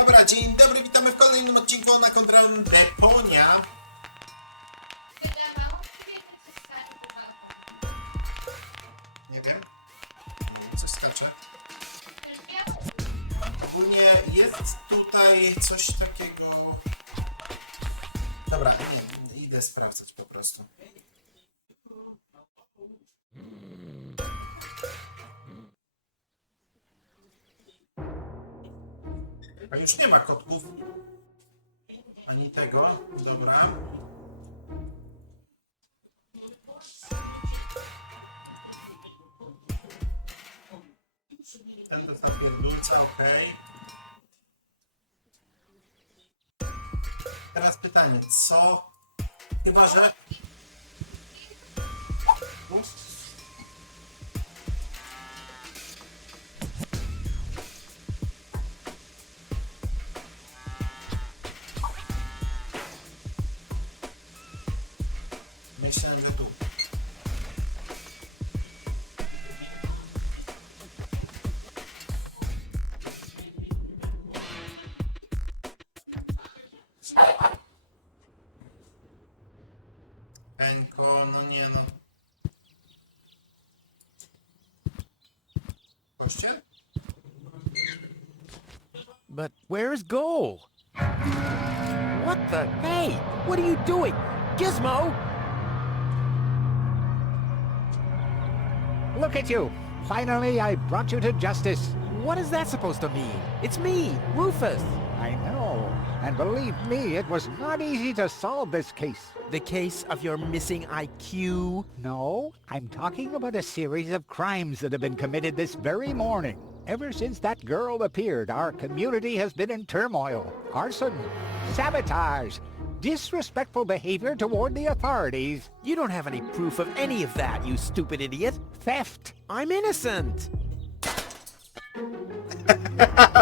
Dobra, dzień dobry, witamy w kolejnym odcinku na kontrę Deponia. Nie wiem. Coś skacze. Ogólnie jest tutaj coś takiego... Dobra, nie, idę sprawdzać po prostu. A już nie ma kotków. Ani tego. Dobra. Ten to ta pierdulca, okej. Teraz pytanie, co? Chyba, że... Myślałem, że tu. Enko, no nie no. Kościel? But where is Goal? What the? Hey, what are you doing? Gizmo! Look at you! Finally, I brought you to justice. What is that supposed to mean? It's me, Rufus. I know. And believe me, it was not easy to solve this case. The case of your missing IQ? No, I'm talking about a series of crimes that have been committed this very morning. Ever since that girl appeared, our community has been in turmoil. Arson, sabotage, disrespectful behavior toward the authorities, You don't have any proof of any of that, you stupid idiot. theft. I'm innocent.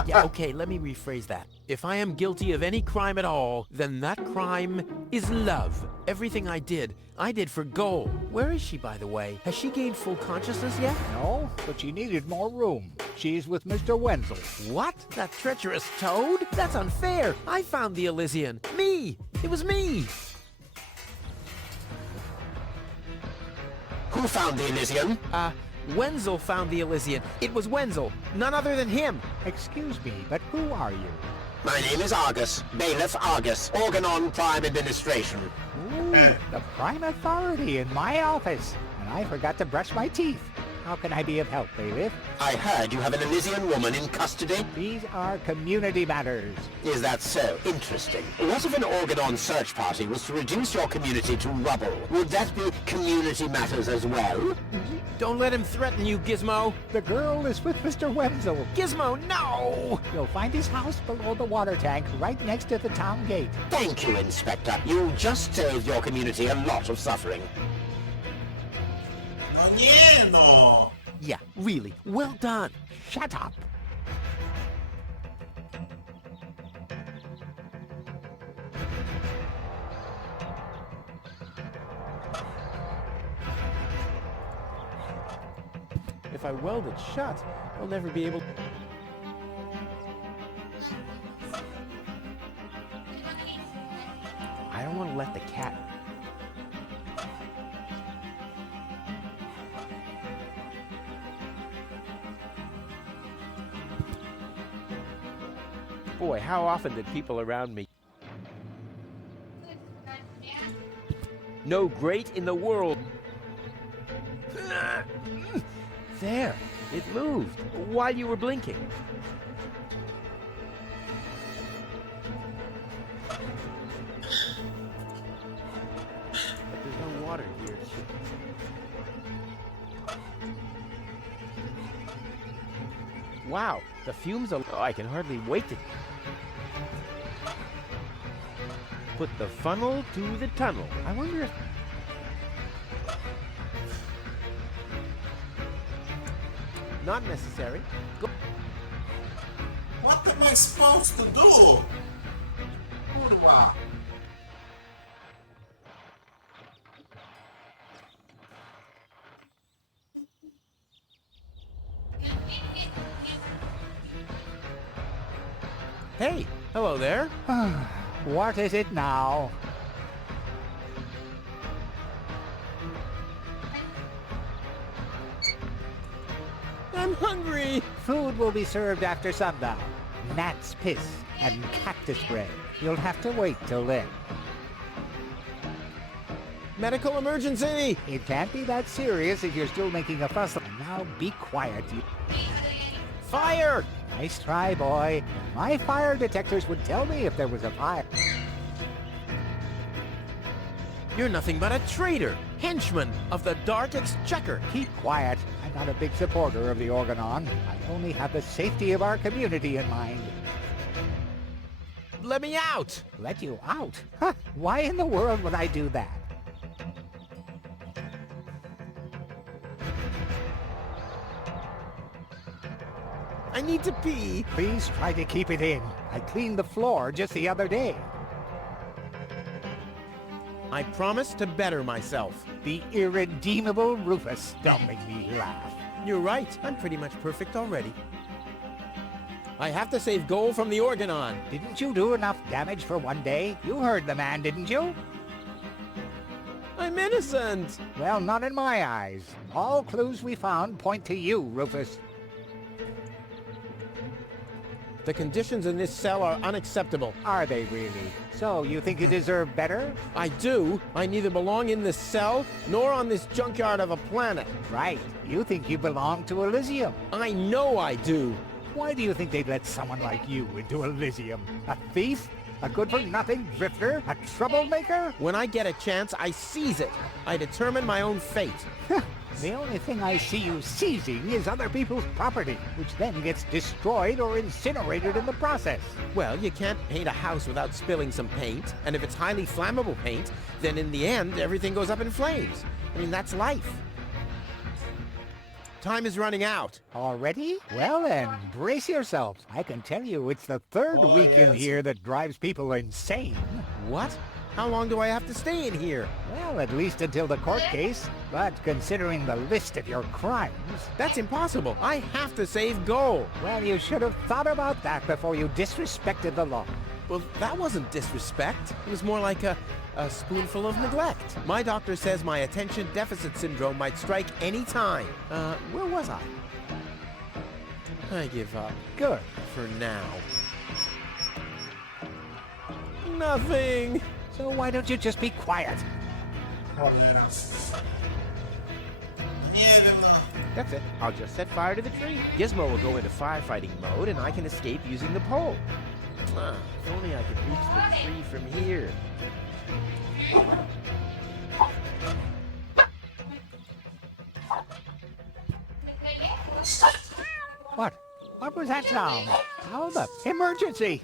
Yeah, okay, let me rephrase that. If I am guilty of any crime at all, then that crime is love. Everything I did for Goal. Where is she, by the way? Has she gained full consciousness yet? No, but she needed more room. She's with Mr. Wenzel. What? That treacherous toad? That's unfair. I found the Elysian. Me. It was me. Who found the Elysian? Wenzel found the Elysian. It was Wenzel. None other than him. Excuse me, but who are you? My name is Argus, Bailiff Argus, Organon Prime Administration. Ooh, the prime authority in my office. And I forgot to brush my teeth. How can I be of help, bailiff? I heard you have an Elysian woman in custody. These are community matters. Is that so? Interesting. What if an Organon search party was to reduce your community to rubble? Would that be community matters as well? Don't let him threaten you, Gizmo. The girl is with Mr. Wenzel. Gizmo, no! You'll find his house below the water tank, right next to the town gate. Thank you, Inspector. You just saved your community a lot of suffering. No nie no! Yeah, really. Well done. Shut up. If I weld it shut, I'll never be able... I don't want to let the cat... Boy, how often did people around me... No great in the world... There, it moved while you were blinking. But there's no water here. Wow, the fumes are... Oh, I can hardly wait to... Put the funnel to the tunnel. I wonder if... Not necessary. Go. What am I supposed to do? Kurwa. Hey, hello there. What is it now? I'm hungry. Food will be served after sundown. Gnat's piss and cactus bread. You'll have to wait till then. Medical emergency. It can't be that serious if you're still making a fuss. Now be quiet. Fire! Nice try, boy. My fire detectors would tell me if there was a fire. You're nothing but a traitor, henchman of the Dark Exchequer. Keep quiet. I'm not a big supporter of the Organon. I only have the safety of our community in mind. Let me out! Let you out? Huh, why in the world would I do that? I need to pee. Please try to keep it in. I cleaned the floor just the other day. I promise to better myself. The irredeemable Rufus. Don't make me laugh. You're right. I'm pretty much perfect already. I have to save gold from the Organon. Didn't you do enough damage for one day? You heard the man, didn't you? I'm innocent. Well, not in my eyes. All clues we found point to you, Rufus. The conditions in this cell are unacceptable. Are they really? So you think you deserve better? I do. I neither belong in this cell nor on this junkyard of a planet. Right. You think you belong to Elysium. I know I do. Why do you think they'd let someone like you into Elysium? A thief? A good-for-nothing drifter? A troublemaker? When I get a chance, I seize it. I determine my own fate. The only thing I see you seizing is other people's property, which then gets destroyed or incinerated in the process. Well, you can't paint a house without spilling some paint, and if it's highly flammable paint, then in the end, everything goes up in flames. I mean, that's life. Time is running out. Already? Well then, brace yourselves. I can tell you it's the third week in here that drives people insane. What? How long do I have to stay in here? Well, at least until the court case. But considering the list of your crimes... That's impossible. I have to save gold. Well, you should have thought about that before you disrespected the law. Well, that wasn't disrespect. It was more like a spoonful of neglect. My doctor says my attention deficit syndrome might strike any time. Where was I? I give up. Good. For now. Nothing. So why don't you just be quiet? Cholera. Nie wiem, no. That's it. I'll just set fire to the tree. Gizmo will go into firefighting mode and I can escape using the pole. If only I could reach the tree from here. What? What was that sound? How the... Emergency!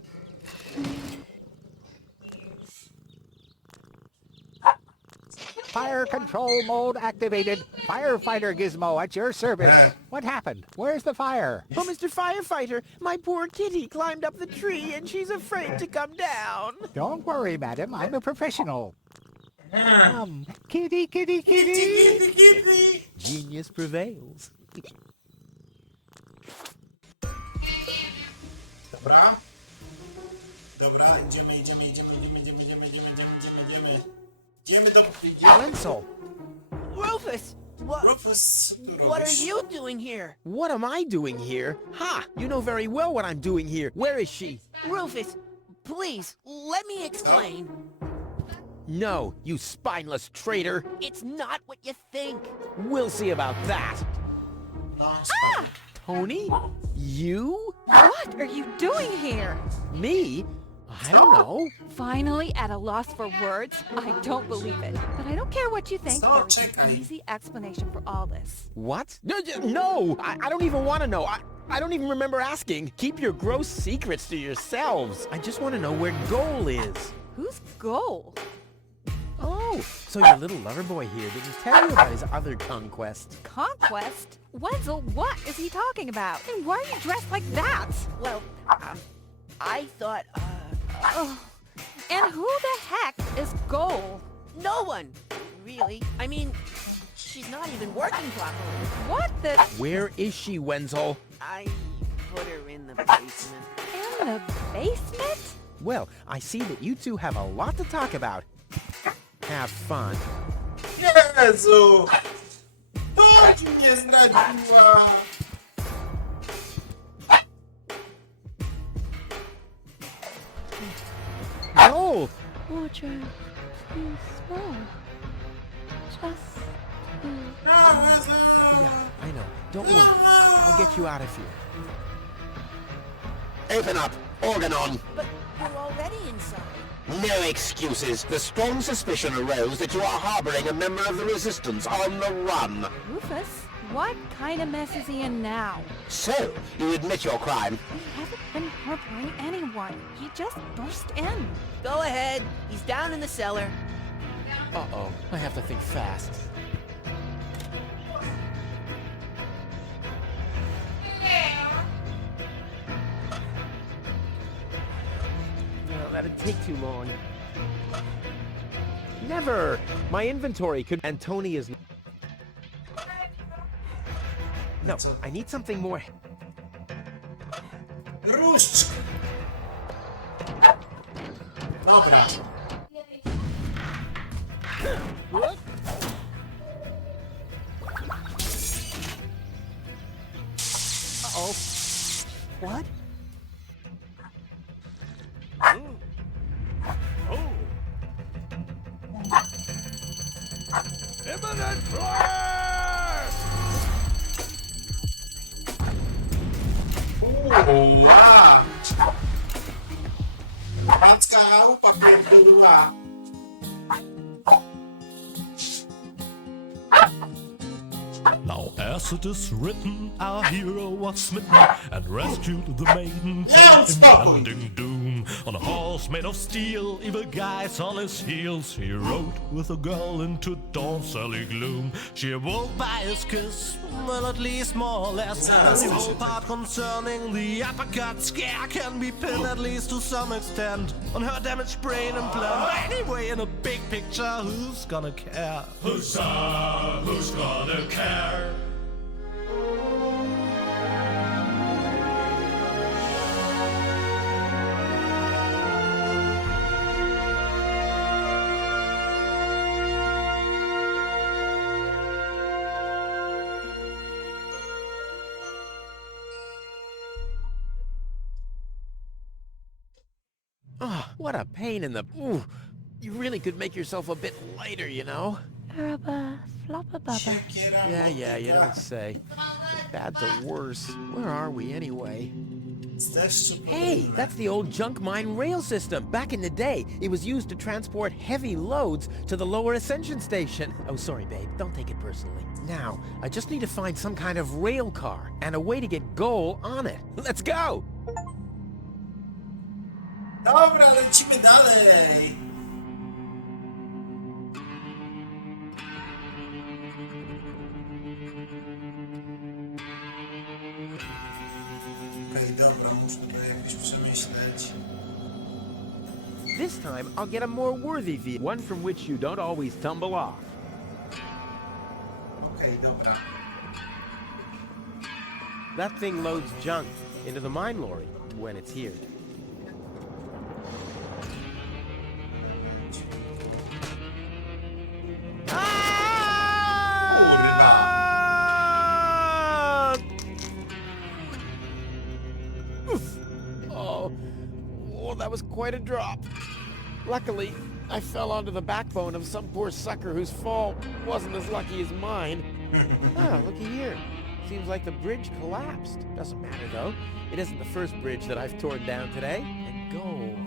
Fire control mode activated. Firefighter Gizmo at your service. What happened? Where's the fire? Oh, Mr. Firefighter, my poor kitty climbed up the tree and she's afraid to come down. Don't worry, madam. I'm a professional. Kitty, kitty, kitty. Genius prevails. Dobra. Dobra, idziemy. Idziemy do... Wenzel. Rufus! Rufus, co tu What are robisz? you doing here? What am I doing here? Ha! You know very well what I'm doing here. Where is she? Rufus, please, let me explain. No, you spineless traitor. It's not what you think. We'll see about that. No, spadł. Tony? You? What are you doing here? Me? I don't know. Finally at a loss for words? I don't believe it. But I don't care what you think. So, There is an czekaj. easy explanation for all this. What? No! I don't even want to know. I don't even remember asking. Keep your gross secrets to yourselves. I just want to know where Goal is. Whose goal? Oh, so your little lover boy here didn't tell you about his other conquest. Conquest? Wenzel, what is he talking about? And why are you dressed like that? Well, I thought, Oh. And who the heck is Goal? no one, really. I mean, she's not even working properly. What the... Where is she, Wenzel? I put her in the basement. In in the basement? Well, I see that you two have a lot to talk about. Have fun. Jezu! To ci mnie zdradziła! Oh! Wardrobe too small. Just Yeah, I know. Don't worry. I'll get you out of here. Open up! Organ on! But we're already inside. No excuses. The strong suspicion arose that you are harboring a member of the Resistance on the run. Rufus, what kind of mess is he in now? So, you admit your crime. He hasn't been harboring anyone. He just burst in. Go ahead. He's down in the cellar. Uh-oh. I have to think fast. No, that'd take too long. Never! My inventory could... And Tony is... No, I need something more... Różdżka! Dobra. Uh-oh. What? Imminent blast! Ła! Pancka chałupa pierdoliła. Now, as it is written, our hero was smitten and rescued the maiden Yeah, from spokój. impending doom. On a horse made of steel, evil guys on his heels, he rode with a girl into dawn's early gloom. She awoke by his kiss, well, at least more or less. And the whole part concerning the uppercut scare can be pinned, at least to some extent, on her damaged brain and plan. Anyway, in a big picture, who's gonna care? Huzzah, who's gonna care? Oh, what a pain in the... Ooh, you really could make yourself a bit lighter, you know? Araba, floppa bubba. Siekiera, Yeah, you motyka. don't say. Bad to worse. Where are we, anyway? Z deszczu Hey, podróże. that's the old junk mine rail system. Back in the day, it was used to transport heavy loads to the lower ascension station. Oh, sorry, babe. Don't take it personally. Now, I just need to find some kind of rail car and a way to get Goal on it. Let's go! Dobra, lecimy dalej. Okej, dobra, muszę to jakoś przemyśleć. This time, I'll get a more worthy vehicle. One from which you don't always tumble off. Okej, dobra. That thing loads junk into the mine lorry when it's here. Kurwa. Oh, that was quite a drop. Luckily, I fell onto the backbone of some poor sucker whose fall wasn't as lucky as mine. Ah, looky here. Seems like the bridge collapsed. Doesn't matter, though. It isn't the first bridge that I've torn down today. And gold.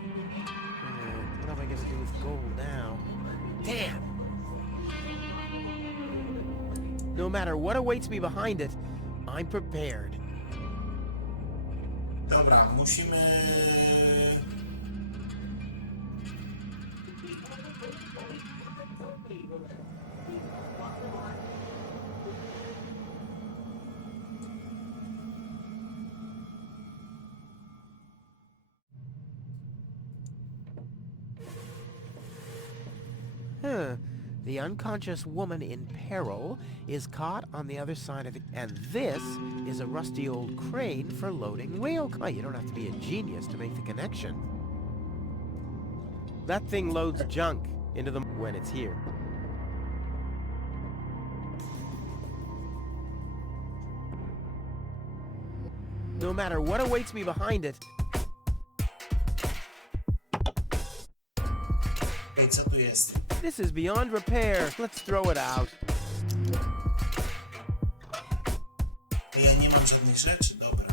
What am I going to do with gold now? Damn! No matter what awaits me behind it, I'm prepared. Dobra, musimy... Huh. The unconscious woman in peril is caught on the other side of it, and this is a rusty old crane for loading whale. Oh, you don't have to be a genius to make the connection. That thing loads junk into the when it's here. No matter what awaits me behind it, Ej, co tu jest? this is beyond repair. Let's throw it out. Ej, ja nie mam żadnych rzeczy, dobra.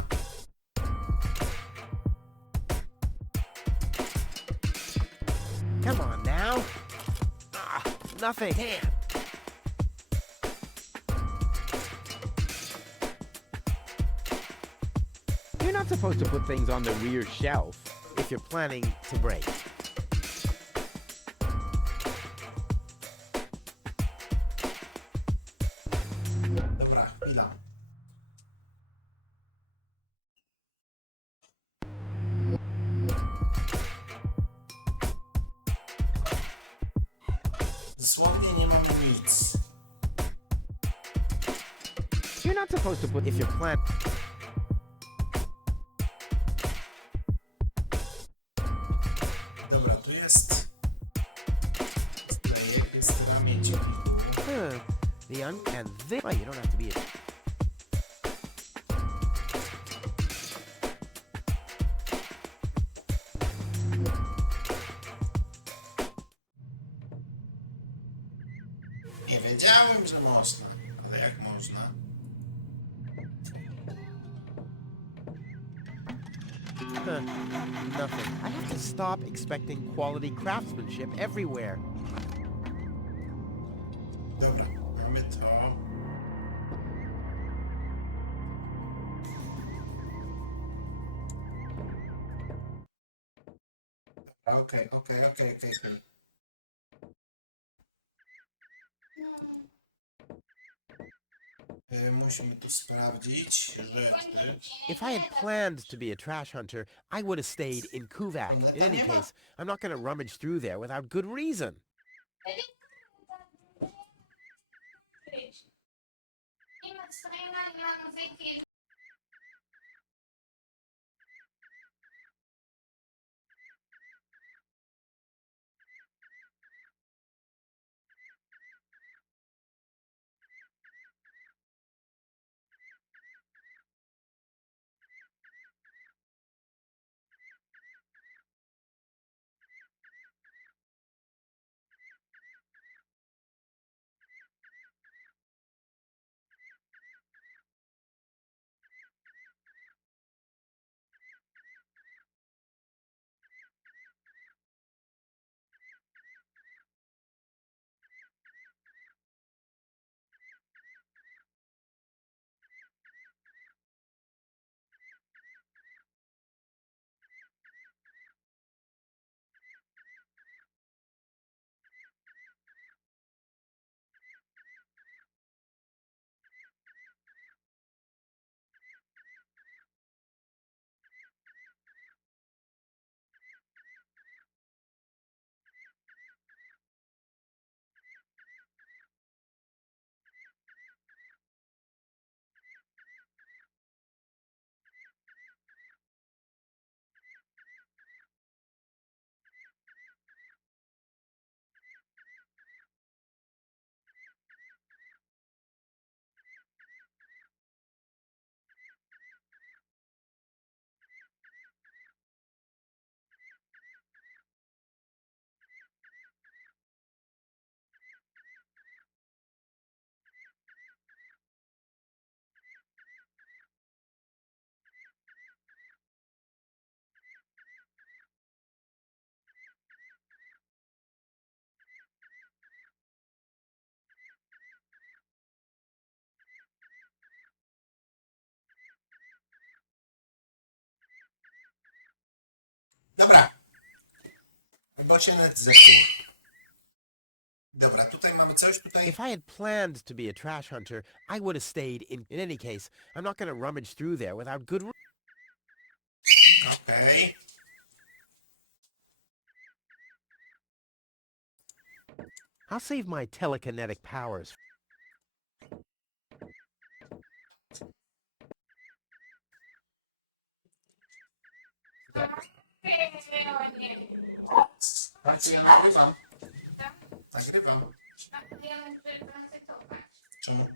Come on now. Ah, nothing. Damn. You're not supposed to put things on the rear shelf if you're planning to break. Dobra, chwila. Dosłownie nie mamy nic. You're not supposed to put if you're plan. Dobra, tu jest sklejek, jest ramię dźwigu. The and this. Oh, you don't have to be a. Nie wiedziałem, że można, ale jak można? Nothing. I have to stop expecting quality craftsmanship everywhere. Dobra, mamy to. Okej. Musimy tu sprawdzić rzeczy. If I had planned to be a trash hunter, I would have stayed in Kuvak. In any case, I'm not going to rummage through there without good reason. Dobra. Bo się net zepsuł. Dobra, tutaj mamy coś, tutaj... If I had planned to be a trash hunter, I would have stayed in any case, I'm not going to rummage through there without good Okej. I'll save my telekinetic powers. Tak, ja nagrywam. Nagrywam. Czemu?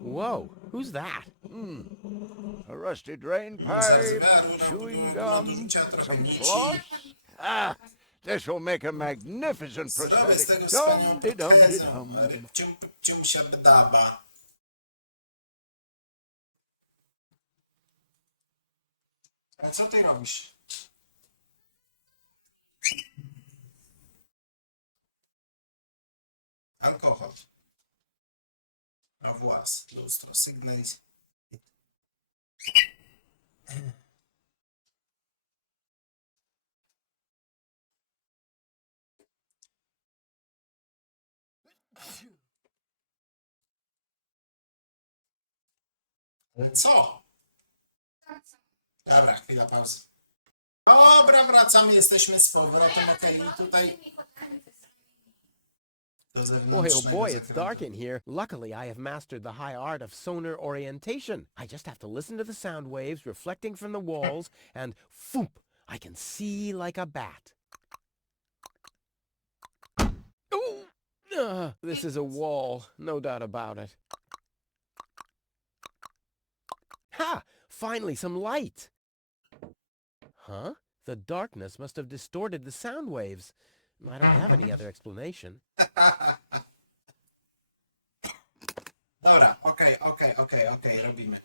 Whoa, who's that? A rusty drain Zaraz pipe, rura chewing do gum, rzucia, trochę some nici. floss. Ah, this will make a magnificent Zrobię z tego prosthetic. wspaniałą Dum-de-dum-de-dum. protezę. Rybcium, pypcium, siabdaba. A co ty robisz? Alkohol. A włas, lustro, sygnaliz. Ale co? Dobra, chwila pauzy. Dobra, wracamy, jesteśmy z powrotem, okej, i tutaj... Do Boy, oh zewnętrznego boy, it's zakrętu. dark in here. Luckily, I have mastered the high art of sonar orientation. I just have to listen to the sound waves reflecting from the walls, and foop, I can see like a bat. Ooh! This is a wall, no doubt about it. Ha! Finally, some light! Huh? The darkness must have distorted the sound waves. I don't have any other explanation. Dobra, okej, robimy.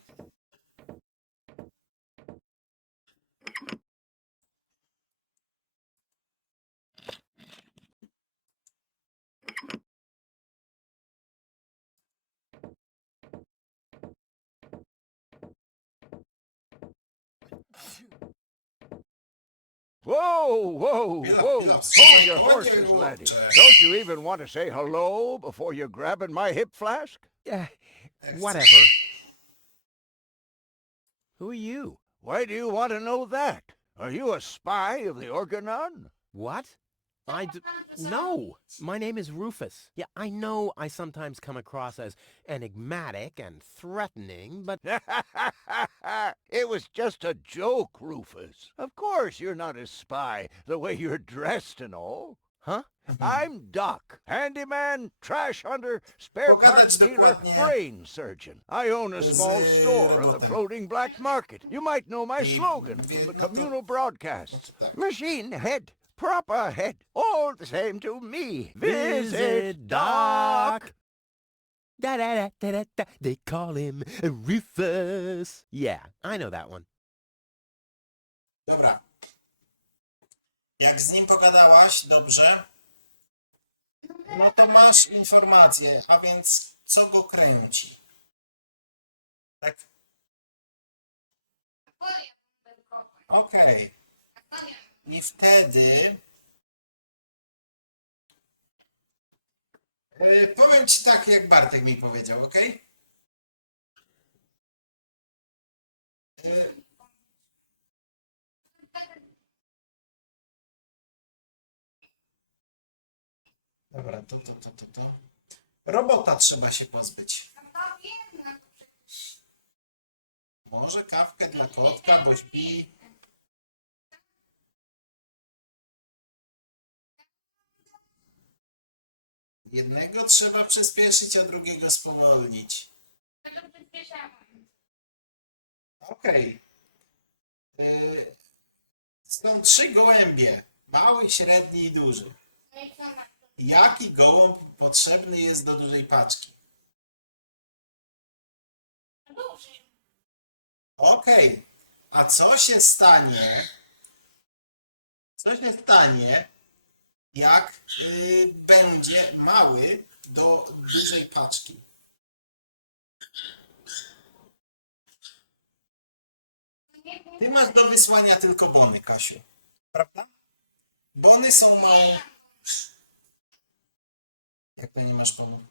Whoa, whoa, Chwila, whoa. chwila, Hold your spokojnie, horses, laddie. chłopcze. Don't you even want to say hello before you're grabbing my hip flask? Whatever. Who are you? Why do you want to know that? Are you a spy of the Organon? What? No, my name is Rufus. Yeah, I know I sometimes come across as enigmatic and threatening, but It was just a joke, Rufus. Of course you're not a spy, the way you're dressed and all. huh? I'm Doc, handyman, trash hunter, spare Pogadać parts dealer, dokładnie. brain surgeon. I own a small Z store on the robotem. floating black market. You might know my slogan wie- from the no to- communal broadcasts. tak. Machine head, proper head, all the same to me. Visit Doc. Da da da da da da. They call him Rufus. Yeah, I know that one. Dobra. Jak z nim pogadałaś, dobrze, no to masz informację, a więc co go kręci? Tak? Okej. I wtedy powiem ci tak, jak Bartek mi powiedział, okej? Dobra, to. Robota trzeba się pozbyć. Może kawkę dla kotka, bo śpi. Jednego trzeba przyspieszyć, a drugiego spowolnić. Okej. Są 3 gołębie. Mały, średni i duży. Jaki gołąb potrzebny jest do dużej paczki? Okej. A co się stanie? Co się stanie, jak będzie mały do dużej paczki? Ty masz do wysłania tylko bony, Kasiu. Prawda? Bony są małe. Jak to nie masz pomóc?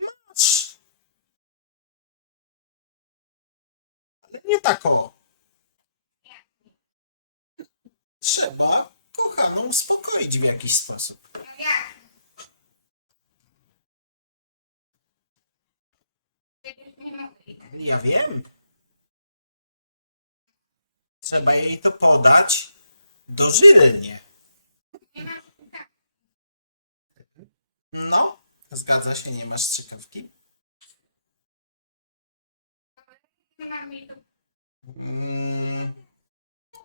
Masz. Ale nie tak o. Trzeba kochaną uspokoić w jakiś sposób. Ja wiem. Trzeba jej to podać dożylnie. No, zgadza się, nie masz strzykawki.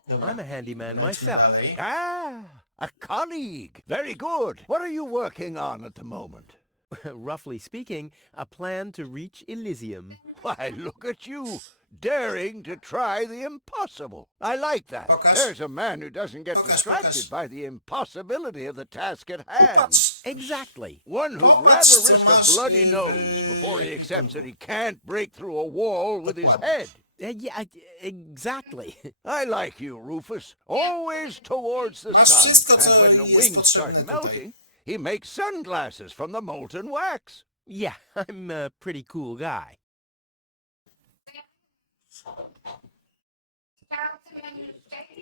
Dobra, I'm a handyman lećmy myself. dalej. Ah, a colleague. Very good. What are you working on at the moment? Roughly speaking, a plan to reach Elysium. Why, look at you, daring to try the impossible. I like that. Pokaż. There's a man who doesn't get Pokaż, distracted pokaż. by the impossibility of the task at hand. Popatrz! Exactly. One who'd Popatrz, rather co risk masz a bloody i- nose before he accepts that he can't break through a wall with his head. Yeah, exactly. I like you, Rufus. Always towards the Masz sun. wszystko, And co when the jest wings start potrzebne tutaj. melting, he makes sunglasses from the molten wax. Yeah, I'm a pretty cool guy.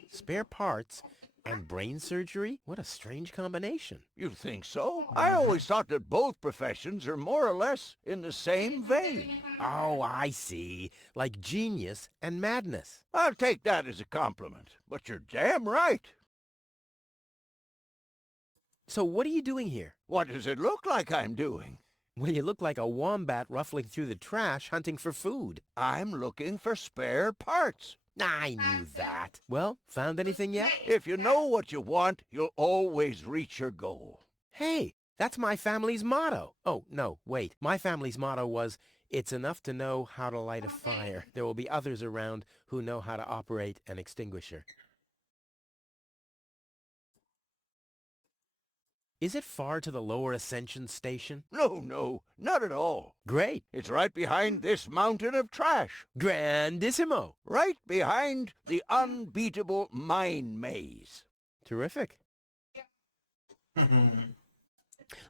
Spare parts and brain surgery? What a strange combination. You think so? I always thought that both professions are more or less in the same vein. Oh, I see. Like genius and madness. I'll take that as a compliment, but you're damn right. So what are you doing here? What does it look like I'm doing? Well, you look like a wombat ruffling through the trash hunting for food. I'm looking for spare parts. I knew that. Well, found anything yet? If you know what you want, you'll always reach your goal. Hey, that's my family's motto. Oh, no, wait. My family's motto was, it's enough to know how to light a fire. There will be others around who know how to operate an extinguisher. Is it far to the lower Ascension station? No, not at all. Great. It's right behind this mountain of trash. Grandissimo. Right behind the unbeatable mine maze. Terrific.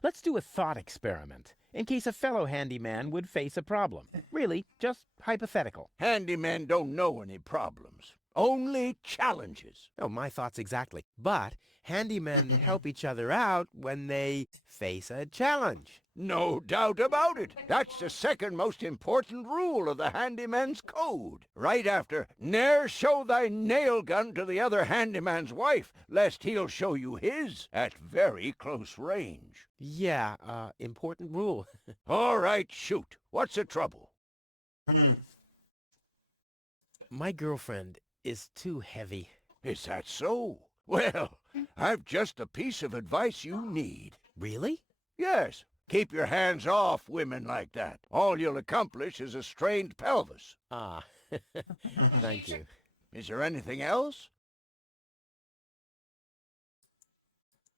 Let's do a thought experiment, in case a fellow handyman would face a problem. Really, just hypothetical. Handymen don't know any problems. Only challenges. Oh, my thoughts exactly. But handymen help each other out when they face a challenge. No doubt about it. That's the second most important rule of the handyman's code. Right after, ne'er show thy nail gun to the other handyman's wife, lest he'll show you his at very close range. Yeah, important rule. All right, shoot. What's the trouble? My girlfriend is too heavy. Is that so? Well, I've just the piece of advice you need. Really? Yes, keep your hands off women like that. All you'll accomplish is a strained pelvis. Ah, thank you. Is there anything else?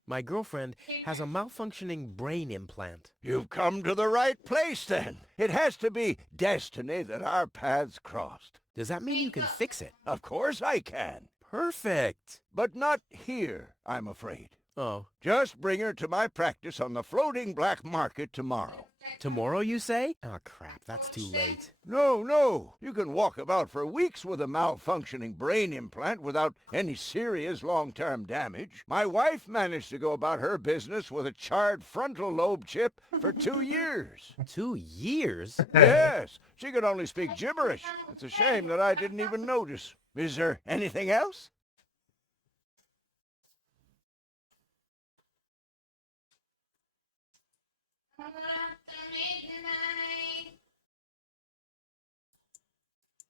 My girlfriend has a malfunctioning brain implant. You've come to the right place, then. It has to be destiny that our paths crossed. Does that mean you can fix it? Of course I can. Perfect. But not here, I'm afraid. Oh, Just bring her to my practice on the floating black market tomorrow. tomorrow you say? Oh, crap, that's too late. No. You can walk about for weeks with a malfunctioning brain implant without any serious long-term damage. My wife managed to go about her business with a charred frontal lobe chip for 2 years. 2 years? Yes, she could only speak gibberish. It's a shame that I didn't even notice. Is there anything else?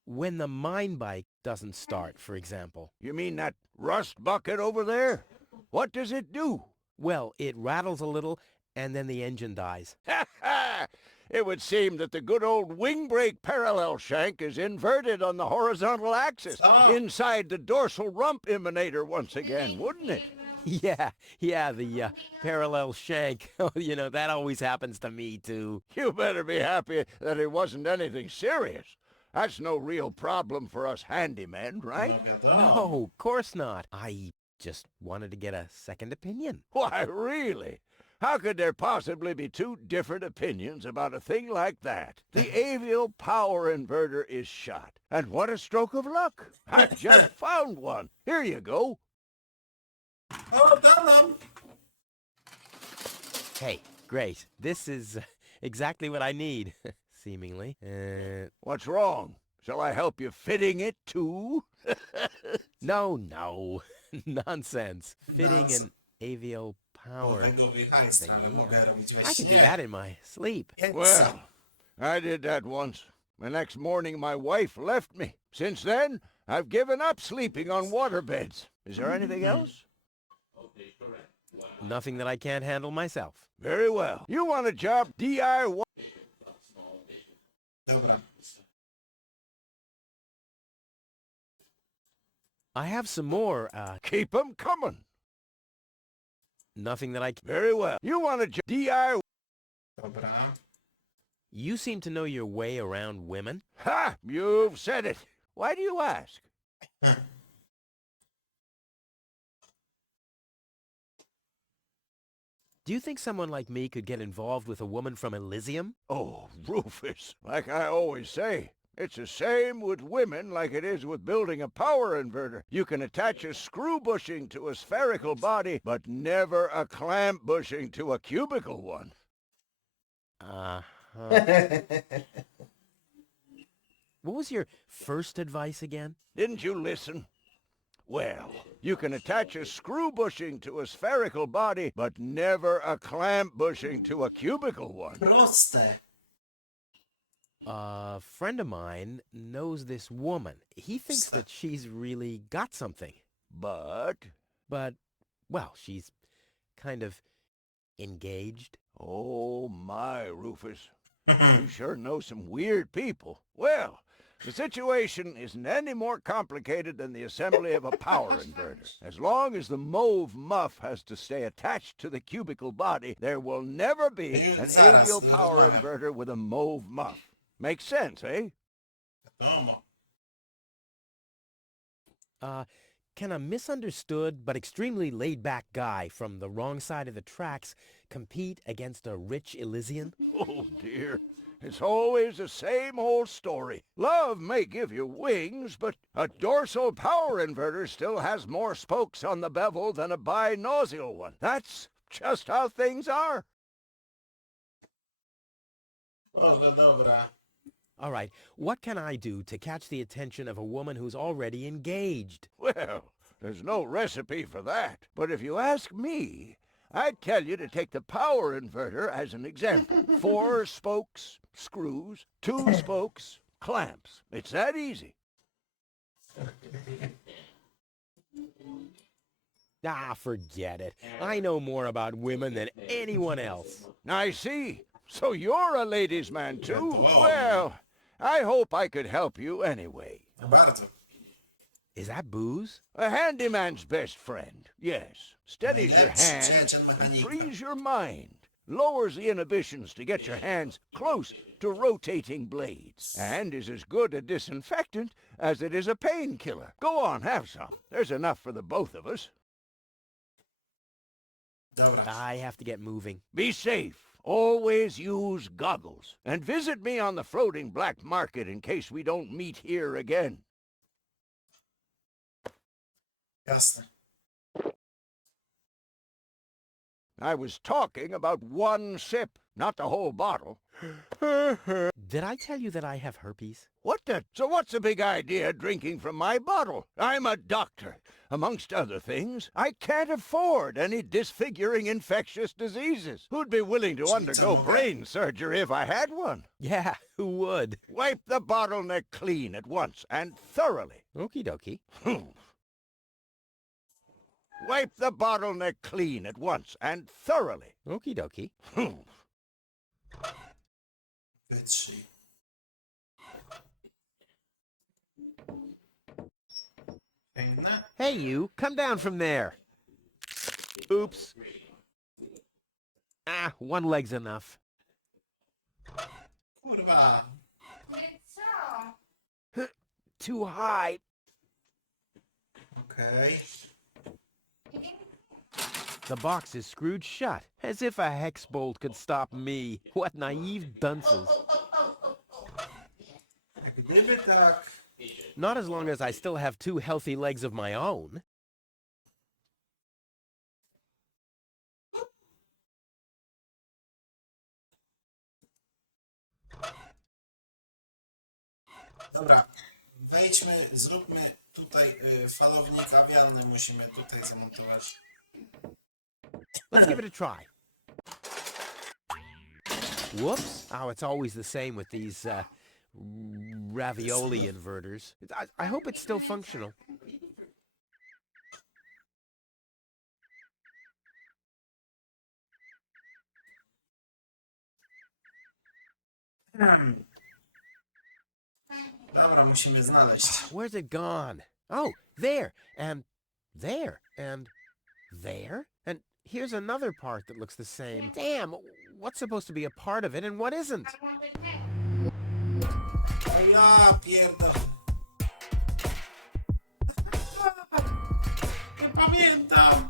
When the mine bike doesn't start, for example. You mean that rust bucket over there? What does it do? Well, it rattles a little, and then the engine dies. Ha ha! It would seem that the good old wing brake parallel shank is inverted on the horizontal axis, Stop. inside the dorsal rump emanator once again, wouldn't it? Yeah, the parallel shank. Oh, you know, that always happens to me, too. You better be happy that it wasn't anything serious. That's no real problem for us handymen, right? No wiadomo. No, of course not. I just wanted to get a second opinion. Why, really? How could there possibly be two different opinions about a thing like that? The avial power inverter is shot. And what a stroke of luck. I just found one. Here you go. O, dam. Hey, great. This is exactly what I need, seemingly. What's wrong? Shall I help you fitting it too? No. Nonsense. Fitting Nonsense. an avial power. Tego wyhaństra mogę robić we I can do śnie. that in my sleep. Well, I did that once. The next morning my wife left me. Since then, I've given up sleeping on waterbeds. Is there anything else? Nothing that I can't handle myself. Very well. You want a job DIY? Dobra. I have some more, Keep 'em coming. nothing that I can... Very well. You want a job DIY? Dobra. You seem to know your way around women. Ha! You've said it. Why do you ask? Do you think someone like me could get involved with a woman from Elysium? Oh, Rufus, like I always say, it's the same with women like it is with building a power inverter. You can attach a screw bushing to a spherical body, but never a clamp bushing to a cubical one. What was your first advice again? Didn't you listen? Well, you can attach a screw bushing to a spherical body, but never a clamp bushing to a cubical one. Proste. A friend of mine knows this woman. He thinks that she's really got something. But, Well, she's kind of engaged. oh my, Rufus, you sure know some weird people. Well, the situation isn't any more complicated than the assembly of a power inverter. As long as the mauve muff has to stay attached to the cubical body, there will never be an avial power inverter with a mauve muff. Makes sense, eh? Wiadomo. Can a misunderstood but extremely laid-back guy from the wrong side of the tracks compete against a rich Elysian? Oh, dear. It's always the same old story. Love may give you wings, but a dorsal power inverter still has more spokes on the bevel than a binossial one. That's just how things are. Boże, dobra. All right, what can I do to catch the attention of a woman who's already engaged? Well, there's no recipe for that. But if you ask me, I'd tell you to take the power inverter as an example. 4 spokes, screws, 2 spokes, clamps. It's that easy. Forget it. I know more about women than anyone else. I see. So you're a ladies' man too? Well, I hope I could help you anyway. Bardzo. Is that booze? A handyman's best friend, yes. Steadies your Najlepszy hands przyjaciel and mechanika. frees your mind. Lowers the inhibitions to get your hands close to rotating blades. And is as good a disinfectant as it is a painkiller. Go on, have some. There's enough for the both of us. Dobra. I have to get moving. Be safe. Always use goggles. And visit me on the floating black market in case we don't meet here again. Jasne. I was talking about one sip, not the whole bottle. Did I tell you that I have herpes? What the? So what's the big idea drinking from my bottle? I'm a doctor. Amongst other things, I can't afford any disfiguring infectious diseases. Who'd be willing to undergo brain surgery if I had one? Yeah, who would? Wipe the bottleneck clean at once and thoroughly. Okie dokie. Wipe the bottleneck clean at once and thoroughly. Okie dokie. Wytrzyj. Piękne. Hey, you, come down from there. Oops. One leg's enough. Kurwa. Too high. Okej. The box is screwed shut, as if a hex bolt could stop me. What naive dunces. Jak gdyby tak... Not as long as I still have 2 healthy legs of my own. Dobra, wejdźmy, zróbmy tutaj falownik awialny, musimy tutaj zamontować. Let's give it a try. Whoops. Oh, it's always the same with these, ravioli inverters. I hope it's still functional. Dobra, musimy znaleźć. Where's it gone? Oh, there, and there, and there, and here's another part that looks the same. Damn, what's supposed to be a part of it and what isn't? O ja pierdolę. Nie pamiętam!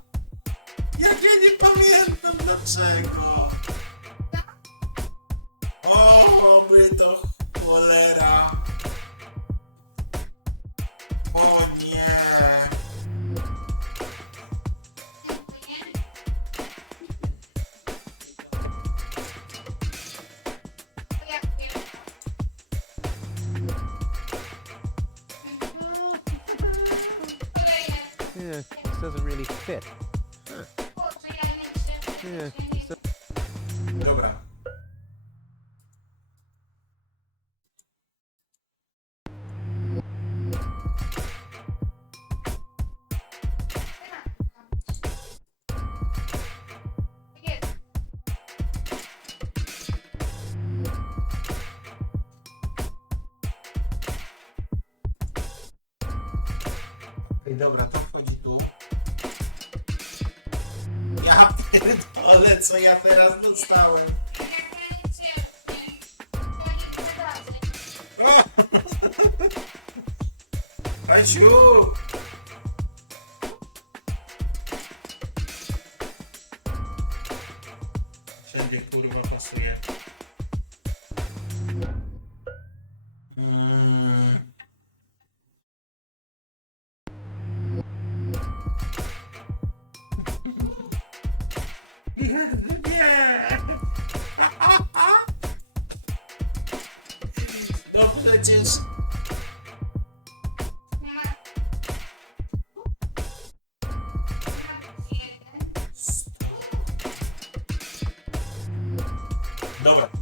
Jak ja nie pamiętam dlaczego! O, my to cholera! O nie! Yeah, this doesn't really fit. Huh. Yeah, this Dobra. Okej, dobra, to wchodzi tu. Ja pierdolę, co ja teraz dostałem. O! Hasiu! Wszędzie kurwa pasuje. Nie! No przecież... Dobra.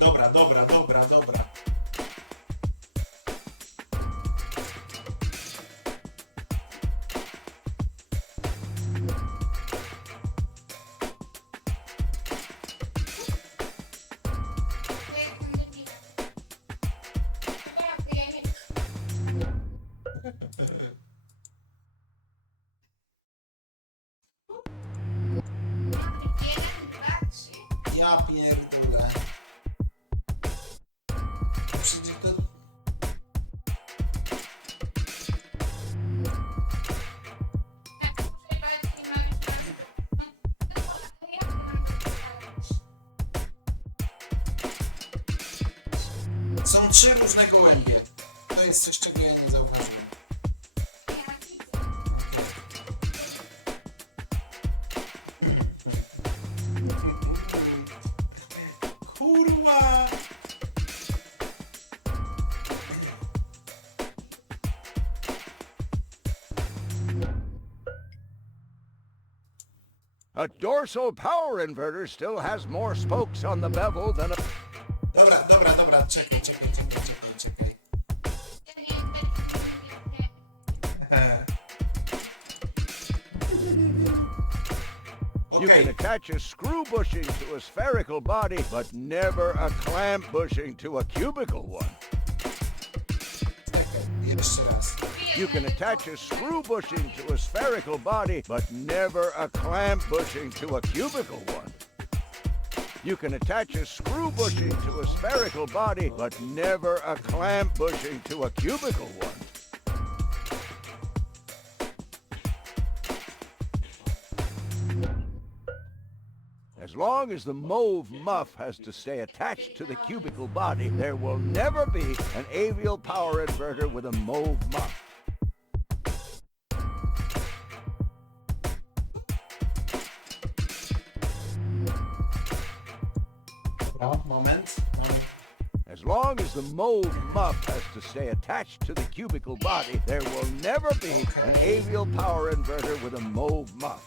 Ja pierdolę. Przecież to... Są 3 różne gołębie. To jest coś, czego ja nie zauważyłem. Kurwa! A dorsal power inverter still has more spokes on the bevel than a... Dobra, czekaj. You can attach a screw bushing to a spherical body, but never a clamp bushing to a cubical one. Czekaj, jeszcze raz. You can attach a screw bushing to a spherical body, but never a clamp bushing to a cubical one. You can attach a screw bushing to a spherical body, but never a clamp bushing to a cubical one. long as the mauve muff has to stay attached to the cubicle body, there will never be an avial power inverter with a mauve muff. No, moment. As long as the mauve muff has to stay attached to the cubicle body, there will never be an avial power inverter with a mauve muff.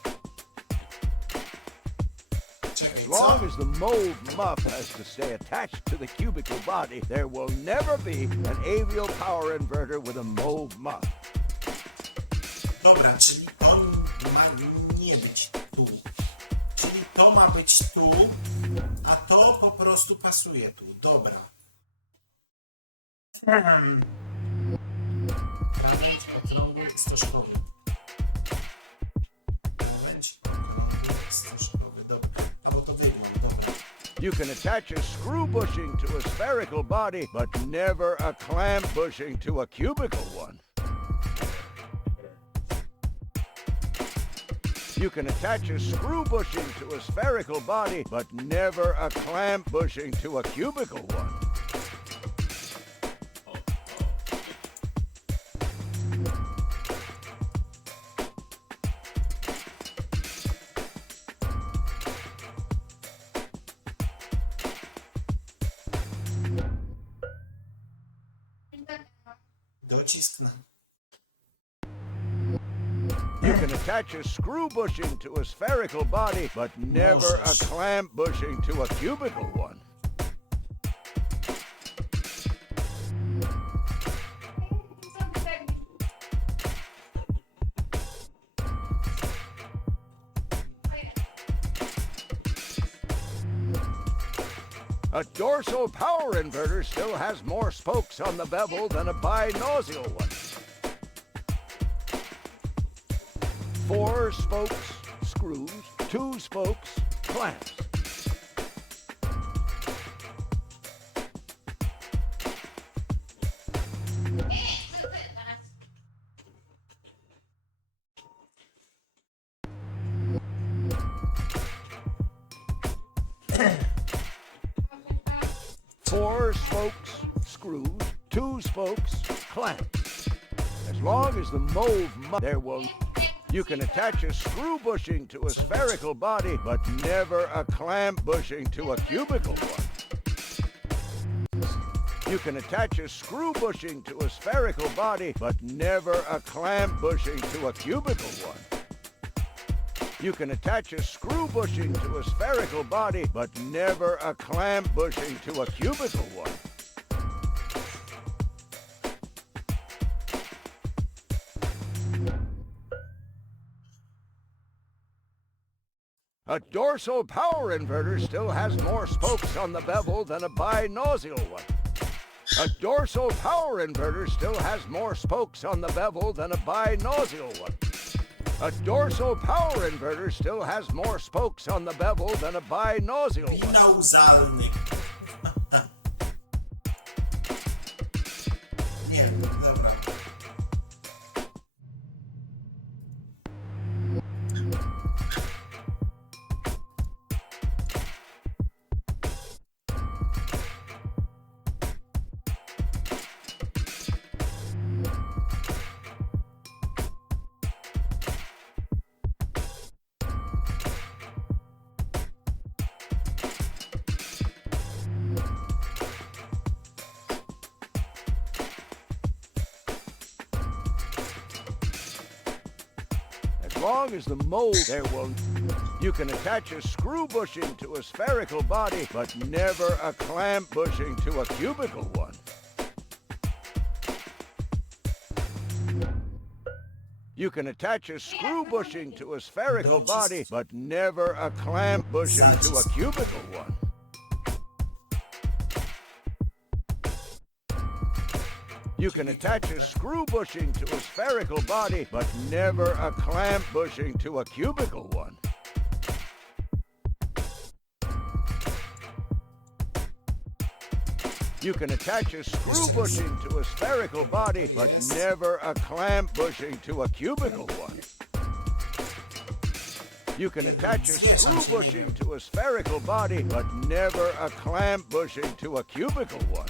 As long as the mauve muff has to stay attached to the cubicle body, there will never be an avial power inverter with a mauve muff. Dobra, czyli on ma nie być tu. Czyli to ma być tu, a to po prostu pasuje tu. Dobra. Krawędź okrągły, stożkowy. Krawędź okrągły, stożkowy. Dobra. A bo to wygląd, dobra. You can attach a screw bushing to a spherical body, but never a clamp bushing to a cubicle one. You can attach a screw bushing to a spherical body, but never a clamp bushing to a cubicle one. Docisk na... You can attach a screw bushing to a spherical body, but never a clamp bushing to a cubicle one. A dorsal power inverter still has more spokes on the bevel than a binossial one. 4 spokes, screws, 2 spokes, clamps. Four spokes, screws, 2 spokes, clamps. As long as the mauve there will... You can attach a screw bushing to a spherical body, but never a clamp bushing to a cubicle one. You can attach a screw bushing to a spherical body, but never a clamp bushing to a cubicle one. You can attach a screw bushing to a spherical body, but never a clamp bushing to a cubicle one. A dorsal power inverter still has more spokes on the bevel than a binossial one. A dorsal power inverter still has more spokes on the bevel than a binossial one. A dorsal power inverter still has more spokes on the bevel than a binossial one. Binauzalny. Nie wiem, dobra. As long as the mold there will... You can attach a screw bushing to a spherical body, but never a clamp bushing to a cubicle one. You can attach a screw bushing to a spherical body, but never a clamp bushing to a cubicle one. You can attach a screw bushing to a spherical body, but never a clamp bushing to a cubicle one. You can attach a screw bushing to a spherical body, but never a clamp bushing to a cubicle one. You can attach a Zwierzę screw się nie bushing to a spherical body, but never a clamp bushing to a cubical one.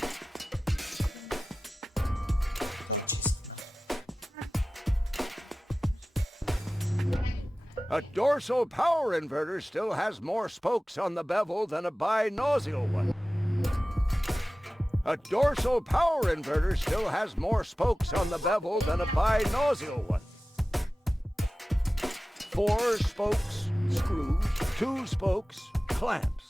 A dorsal power inverter still has more spokes on the bevel than a binossial one. A dorsal power inverter still has more spokes on the bevel than a binossial one. 4 spokes, screws, 2 spokes, clamps.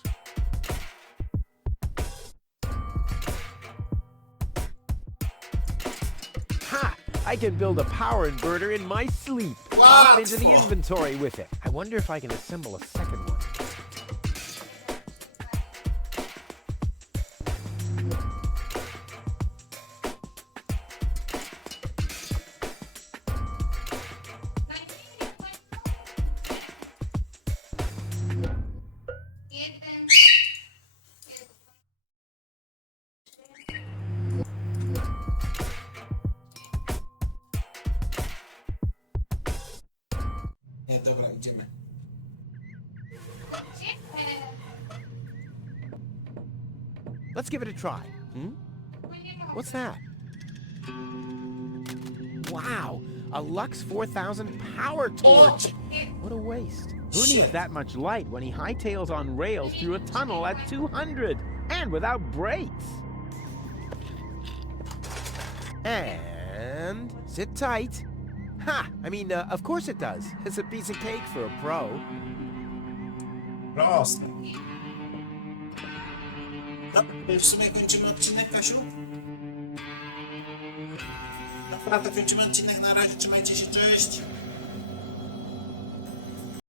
Ha! I can build a power inverter in my sleep. What? Pop into the inventory with it. I wonder if I can assemble a second one. Nie, dobra, idziemy. Let's give it a try. Hmm? What's that? Wow, a Lux 4000 power torch. What a waste. Who needs Shit. that much light when he hightails on rails through a tunnel at 200 and without brakes? And sit tight. Ha! I mean, of course it does. It's a piece of cake for a pro. Proste. No, w sumie kończymy odcinek, Kasiu? Dobra, to kończymy odcinek. Na razie, trzymajcie się, cześć!